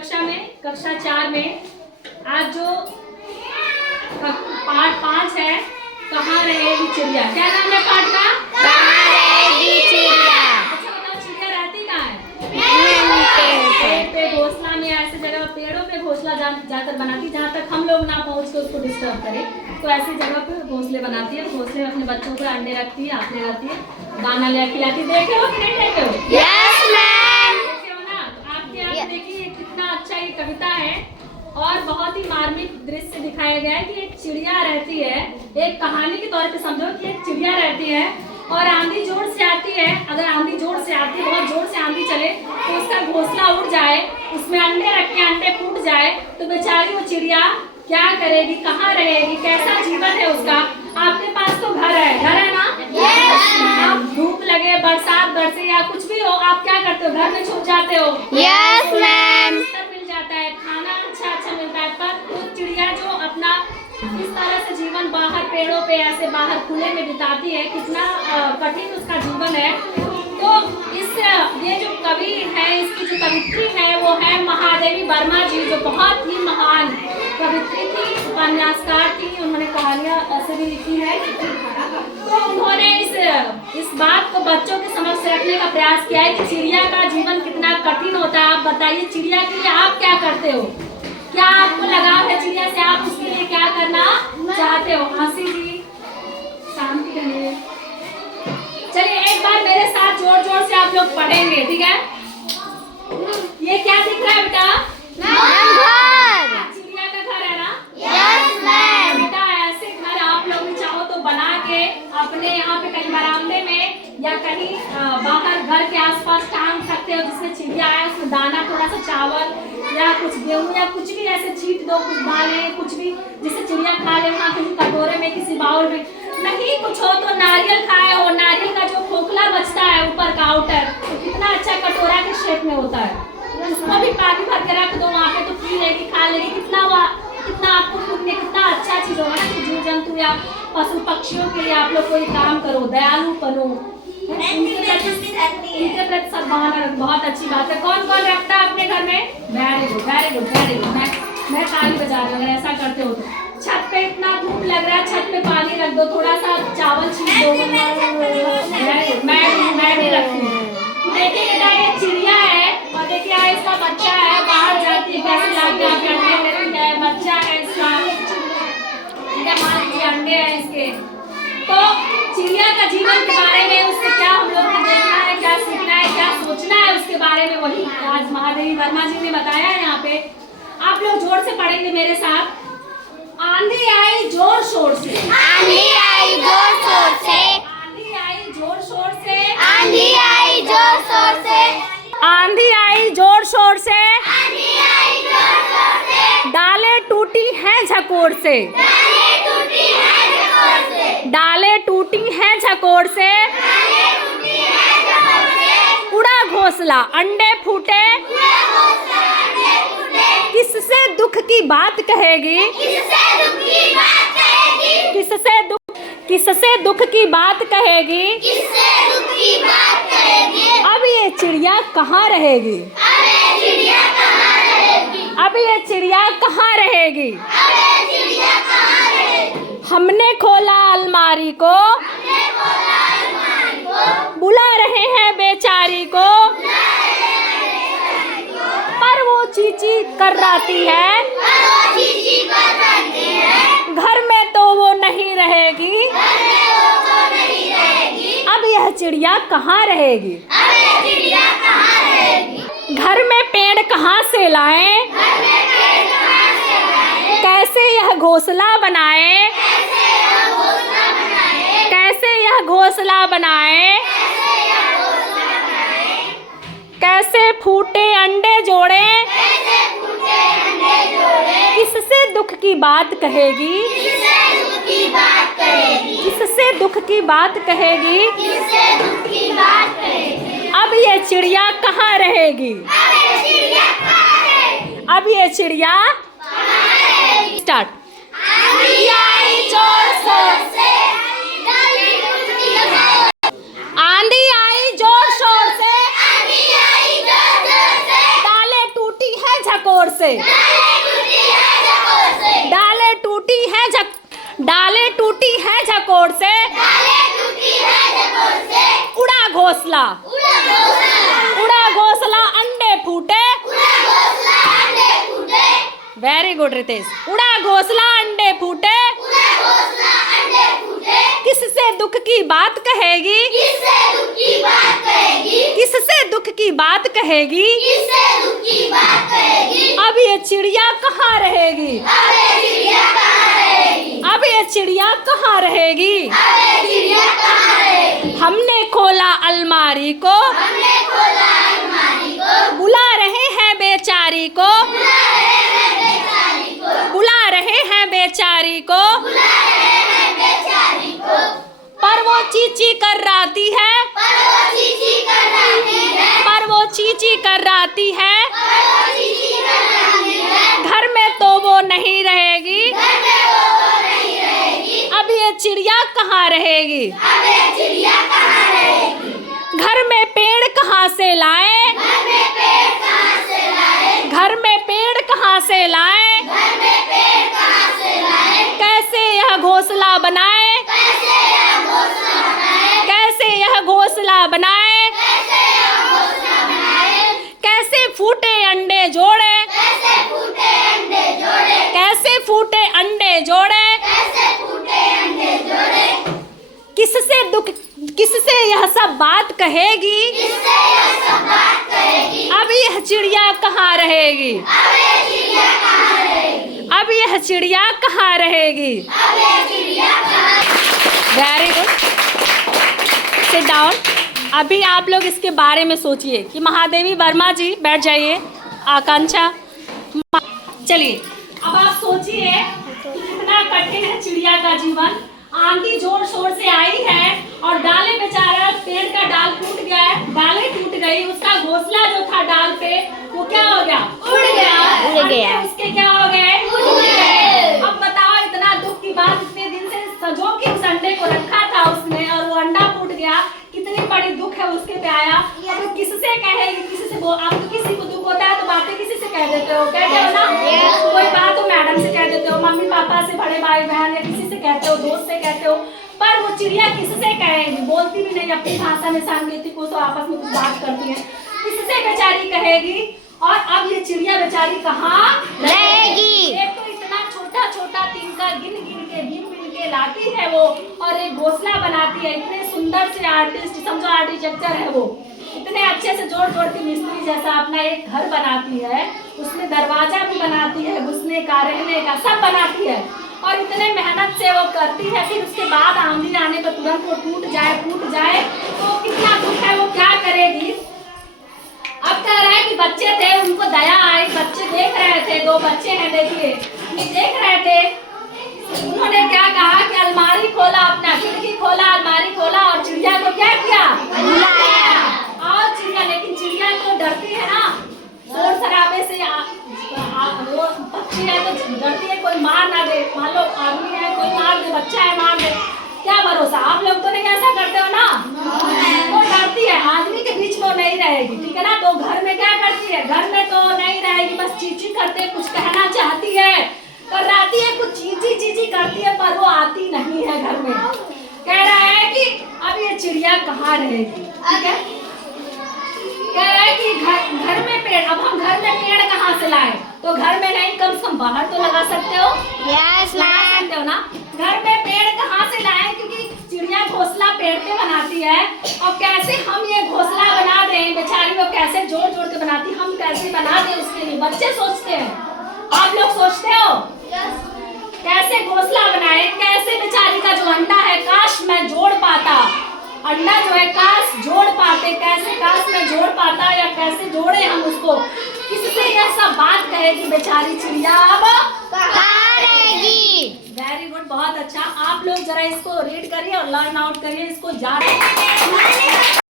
कक्षा में, कक्षा 4 में आज जो पाठ 5 है, कहाँ रहेगी चिड़िया। क्या नाम है पाठ का? कहाँ रहेगी चिड़िया। अच्छा बताओ, चिड़िया रहती कहाँ है? पेड़ पे घोंसला में, ऐसे जगह पेड़ों पे घोंसला जाकर बनाती, जहाँ तक हम लोग ना पहुँच के उसको डिस्टर्ब करें, तो ऐसी जगह पे घोंसले बनाती है। घोंसले में अपने बच्चों को अंडे रखती है, आते रहती है, दाना ले खिलाती। देखे हो कि नहीं देखे हो? Yes ma'am. देखे हो ना? तो आपके यहाँ देखिए कितना अच्छा ये कविता है और बहुत ही मार्मिक दृश्य दिखाया गया है कि एक चिड़िया रहती है। एक कहानी के तौर पे समझो कि एक चिड़िया रहती है और आंधी जोर से आती है। अगर आंधी जोर से आती है, बहुत जोर से आंधी चले तो उसका घोंसला उड़ जाए, उसमें अंडे रखे, अंडे फूट जाए, तो बेचारी वो चिड़िया क्या करेगी, कहाँ रहेगी, कैसा जीवन है उसका। आपके पास तो घर है ना? आप धूप लगे, बरसात बरसे या कुछ भी हो, आप क्या करते हो? घर में छुप जाते हो। Yes ma'am. मिल जाता है, खाना अच्छा मिलता है, पर वो चिड़िया जो अपना इस तरह से जीवन बाहर पेड़ों पे ऐसे बाहर खुले में बिताती है, कितना कठिन उसका जीवन है। तो ये जो कवि है, इसकी जो कवित्री है वो है महादेवी वर्मा जी, जो बहुत ही महान कवित्री थी, उपन्यासकार थी। उन्होंने कहानियां ऐसे भी लिखी है। तो उन्होंने इस बात को बच्चों के समक्ष रखने का प्रयास किया है कि चिड़िया का जीवन कितना कठिन होता है। आप बताइए, चिड़िया के लिए आप क्या करते हो? क्या आपको लगाव है चिड़िया से? आप उसके लिए क्या करना चाहते हो? हंसी जी, शांति रहिए। चलिए एक बार मेरे साथ जोर जोर से आप लोग पढ़ेंगे, ठीक है? ये क्या दिख रहा है बेटा? चिड़िया का घर है ना? Yes ma'am. बेटा ऐसे घर आप लोग चाहो तो बना के अपने यहाँ पे कहीं बरामदे में या कहीं बाहर घर के आसपास टांग सकते हो, जिसमें चिड़िया आए, उसमें दाना, थोड़ा सा चावल या कुछ गेहूं या कुछ भी ऐसे छीट दो, कुछ दालें, कुछ भी जिससे चिड़िया खा ले। वहाँ किसी कटोरे में, किसी बाउल में, नहीं कुछ हो तो नारियल खाए हो। नारियल का जो खोखला बचता है ऊपर का आउटर, तो कितना अच्छा कटोरा के शेप में होता है, उसको भी पानी भर के रख दो वहाँ पे, तो पी लेगी, खा लेगी। कितना आपको पुण्य, कितना अच्छा चीज होगा ना कि जीव जंतु या पशु पक्षियों के लिए आप लोग कोई काम करो, दयालु बनो, इनके प्रति सद्भावना रखो। बहुत अच्छी बात है। कौन कौन रखता है अपने घर में? Very good, very good, very good. मैं ताली बजा रही हूँ अगर ऐसा करते हो तो। छत पे इतना धूप लग रहा है, छत पे पानी रख दो, थोड़ा सा चावल छीट दो। मैं भी रखती हूँ। देखिए बेटा, ये चिड़िया है और देखिए इसका बच्चा है, बाहर जाती है, कैसे लाके आप अंडे लेती है, बच्चा है इसका, अंडे हैं इसके। तो चिड़िया का जीवन के बारे में, उससे क्या हम लोग को देखना है, क्या सीखना है, क्या सोचना है, उसके बारे में वही आज महादेवी वर्मा जी ने बताया है। यहाँ पे आप लोग जोर से पढ़ेंगे मेरे साथ। आंधी आई जोर शोर से, आंधी आई जोर शोर से, आंधी आई जोर शोर से, आंधी आई जोर शोर से, आंधी आई जोर शोर से, आंधी आई जोर शोर से, डालें टूटी हैं झकोर से, डालें टूटी हैं झकोर से, डालें टूटी हैं झकोर से, डालें टूटी हैं झकोर से, उड़ा घोंसला अंडे फूटे, पूरा घोंसला अंडे फूटे, किससे दुख की बात कहेगी, किससे दुख की बात कहेगी, किससे दुख की बात कहेगी, किससे दुख की बात कहेगी, अब ये चिड़िया कहाँ रहेगी, अब ये चिड़िया कहाँ रहेगी, अब ये चिड़िया कहाँ रहेगी, अब ये चिड़िया कहाँ रहेगी, हमने खोला अलमारी को, हमने खोला अलमारी को, बुला रहे हैं बेचारी को, पर वो चींची कर्राती है, पर वो चींची कर्राती है, घर में तो वो नहीं रहेगी, घर में वो तो नहीं रहेगी, अब यह चिड़िया कहाँ रहेगी, अब ये चिड़िया कहाँ रहेगी, घर में पेड़ कहाँ से लाएं, घर में पेड़ कहाँ से लाएं, कैसे यह घोंसला बनाए, कैसे यह घोंसला बनाए, कैसे यह घोंसला बनाए, कैसे यह घोंसला बनाए, कैसे फूटे अंडे जोड़े, कैसे फूटे अंडे जोड़े, किससे दुख की बात कहेगी, किससे दुख की बात कहेगी, किससे दुख की बात कहेगी, किससे दुख की बात कहेगी, अब ये चिड़िया कहाँ रहेगी, अब ये चिड़िया कहाँ रहेगी, अब ये चिड़िया कहाँ रहेगी, स्टार्ट। आंधी आई जोर शोर से, डाली टूटी है, आंधी आई जोर शोर से, आंधी आई जोर शोर से, डालें टूटी है झकोर टूटी है झकोर से, डालें टूटी है झकोर से, उड़ा घोंसला, उड़ा घोंसला, उड़ा घोंसला अंडे फूटे, उड़ा घोंसला अंडे फूटे, वेरी गुड रितेश, उड़ा घोंसला अंडे फूटे, उड़ा घोंसला अंडे फूटे, किससे दुख की बात कहेगी, किससे दुख की बात कहेगी, किससे दुख की बात कहेगी, किससे दुख की बात कहेगी, अब ये चिड़िया कहाँ रहेगी, अब ये चिड़िया कहाँ रहेगी, अब ये चिड़िया कहाँ रहेगी, अब ये चिड़िया कहाँ रहेगी, हमने खोला अलमारी को, हमने खोला अलमारी को, बुला रहे हैं बेचारी को, बुला रहे हैं बेचारी को, बुला रहे हैं बेचारी को, बुला रहे हैं बेचारी को, पर वो चींची कर राती है, पर वो चींची कर रही है, पर वो चींची कर राती है, पर वो चींची कर रही है, घर में तो वो नहीं रहेगी, घर में वो नहीं रहेगी, अब ये चिड़िया कहाँ रहेगी, अब ये चिड़िया कहाँ रहेगी, घर में पेड़ कहाँ से लाएं, घर में पेड़ कहाँ से लाए, घर में पेड़ कहाँ से लाएं, घर में पेड़ कहाँ से लाए, कैसे यह घोंसला बनाए, कैसे यह घोंसला बनाए, कैसे यह घोंसला बनाए, कैसे यह घोंसला बनाए, कैसे फूटे अंडे जोड़े, कैसे फूटे अंडे जोड़े, कैसे फूटे अंडे जोड़े, कैसे फूटे अंडे जोड़े, किससे दुख, किससे यह सब बात कहेगी, किससे यह सब बात कहेगी, अब यह चिड़िया कहाँ रहेगी, अब ये चिड़िया कहाँ रहेगी, अब यह चिड़िया कहाँ रहेगी, अब ये चिड़िया कहाँ, वेरी गुड, सिट डाउन। अभी आप लोग इसके बारे में सोचिए कि महादेवी वर्मा जी, बैठ जाइए, आकांक्षा, चलिए अब आप सोचिए कि कितना कठिन है चिड़िया का जीवन। आंधी जोर शोर से आई है और डाले बेचारा, पेड़ का डाल टूट गया है, डाले टूट गई, उसका घोंसला जो था डाल पे वो क्या हो गया, उड़ गया, उड़ गया, उसके क्या हो गए, उड़ गए। अब बताओ इतना दुख की बात, इतने दिन से सजो के उस अंडे को रखा था उसने और वो अंडा फूट गया, कितनी बड़ी दुख है उसके पे आया। अब वो किससे कहेगी, किसी से वो, आप तो किसी को दुख होता है तो बातें किसी से कह देते हो, कहते हो ना, कोई बात तो मैडम से कह देते हो, मम्मी पापा से, बड़े भाई बहन या किसी से कहते हो, दोस्त से कहते हो, पर वो चिड़िया किससे कहेगी, बोलती भी नहीं अपनी भाषा में, सांकेतिक को तो आपस में कुछ बात करती है, किससे बेचारी कहेगी। और अब ये चिड़िया बेचारी कहाँ रहेगी, एक तो इतना छोटा छोटा तिनका गिन के लाती है वो, और एक घोंसला बनाती है, इतने सुंदर से आर्टिस्ट, समझो आर्किटेक्चर है वो, इतने अच्छे से जोड़ जोड़ के मिस्त्री जैसा अपना एक घर बनाती है, उसमें दरवाजा भी बनाती है, घुसने का, रहने का, सब बनाती है, और इतने मेहनत से वो करती है, फिर उसके बाद आंधी आने पर तुरंत वो टूट जाए तो कितना दुख है, वो क्या करेगी। अब कह रहा है कि बच्चे थे, उनको दया आई, बच्चे देख रहे थे, दो बच्चे हैं देखिए, देख रहे थे, उन्होंने क्या कहा कि अलमारी खोला, अपना खिड़की खोला, अलमारी खोला और चिड़िया को क्या किया, बुलाया। और चिड़िया, लेकिन चिड़िया तो डरती है ना, शोर शराबे से, वो पक्षी है तो डरती है, कोई मार ना दे, मान लो आदमी है कोई मार दे, बच्चा है मार दे, क्या भरोसा, आप लोग तो नहीं ऐसा करते हो ना, वो डरती है, आदमी के बीच में वो नहीं रहेगी, ठीक है ना, तो घर में क्या करती है, घर में तो नहीं रहेगी, बस चीची करते, कुछ कहना चाहती है, कराती है, कुछ चीची करती है, पर वो आती नहीं है घर में। कह रहा है कि अब ये चिड़िया कहाँ रहेगी, ठीक है, कह रहा है कि घर में पेड़, अब हम घर में पेड़ कहाँ से लाए, तो घर में नहीं, कम से कम बाहर तो लगा सकते हो, यस लगा सकते हो ना, घर में पेड़ कहाँ से लाए, क्योंकि चिड़िया घोंसला पेड़ पे बनाती है, और कैसे हम ये घोंसला बना दें, बेचारी वो कैसे जोड़ जोड़ के बनाती, हम कैसे बना दें उसके लिए, बच्चे सोचते हैं, आप लोग सोचते हो कैसे घोंसला बनाए, कैसे बेचारी का जो अंडा है, काश मैं जोड़ पाता, अंडा जो है काश जोड़ पाते, कैसे काश मैं जोड़ पाता, या कैसे जोड़े हम उसको, किससे यह सब बात कहेगी बेचारी चिड़िया अब कहाँ रहेगी। वेरी गुड, बहुत अच्छा, आप लोग जरा इसको रीड करिए और लर्न आउट करिए, इसको याद